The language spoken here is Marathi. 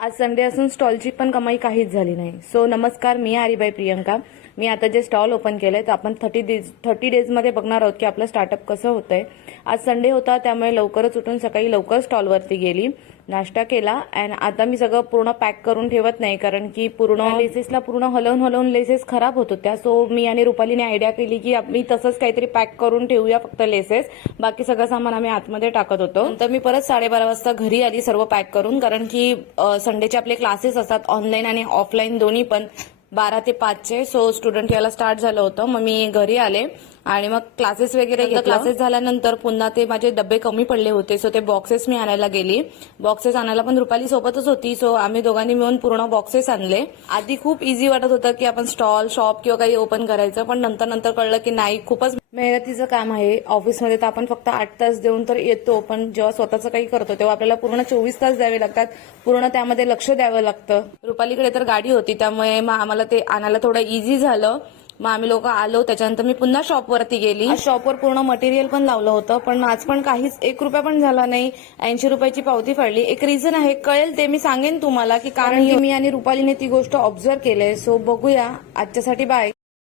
आज संडे असून स्टॉलची पण कमाई काहीच झाली नाही. सो नमस्कार, मी आरीबाई प्रियंका. मी आता जे स्टॉल ओपन केलंय तर आपण 30 डेजमध्ये बघणार आहोत की आपलं स्टार्टअप कसं होतंय. आज संडे होता त्यामुळे लवकरच उठून सकाळी लवकर स्टॉलवरती गेली, नाश्ता केला अँड आता मी सगळं पूर्ण पॅक करून ठेवत नाही कारण की पूर्ण लेसेसला पूर्ण हलवून लेसेस खराब होत होत्या. सो मी आणि रुपालीने आयडिया केली की मी तसंच काहीतरी पॅक करून ठेवूया, फक्त लेसेस, बाकी सगळं सामान आम्ही आतमध्ये टाकत होतो. तर मी परत 12:30 वाजता घरी आली सर्व पॅक करून, कारण की संडेचे आपले क्लासेस असतात ऑनलाईन आणि ऑफलाईन दोन्ही पण 12 ते 5चे. सो स्टुडंट याला स्टार्ट झालं होतं. मग मी घरी आले आणि मग क्लासेस वगैरे घेतले. क्लासेस झाल्यानंतर पुन्हा ते माझे डबे कमी पडले होते, सो ते बॉक्सेस मी आणायला गेली. बॉक्सेस आणायला पण रुपाली सोबतच होती, सो आम्ही दोघांनी मिळून पूर्ण बॉक्सेस आणले. आधी खूप इझी वाटत होतं की आपण स्टॉल, शॉप किंवा काही ओपन करायचं, पण नंतर कळलं की नाही, खूपच मेहनतीचं काम आहे. ऑफिसमध्ये तर आपण फक्त 8 तास देऊन तर येतो, पण जेव्हा स्वतःचं काही करतो तेव्हा आपल्याला पूर्ण 24 तास द्यावे लागतात, पूर्ण त्यामध्ये लक्ष द्यावं लागतं. रुपालीकडे तर गाडी होती त्यामुळे मग आम्हाला ते आणायला थोडं इझी झालं. मग आम्ही लोक आलो, त्याच्यानंतर मी पुन्हा शॉपवरती गेली. शॉपवर पूर्ण मटेरियल पण लावलं होतं, पण आज पण काहीच 1 रुपया पण झाला नाही. 80 रुपयाची पावती फाडली. एक रिझन आहे, कळेल ते मी सांगेन तुम्हाला, की कारण की मी आणि रुपालीने ती गोष्ट ऑब्झर्व केलंय. सो बघूया. आजच्यासाठी बाय.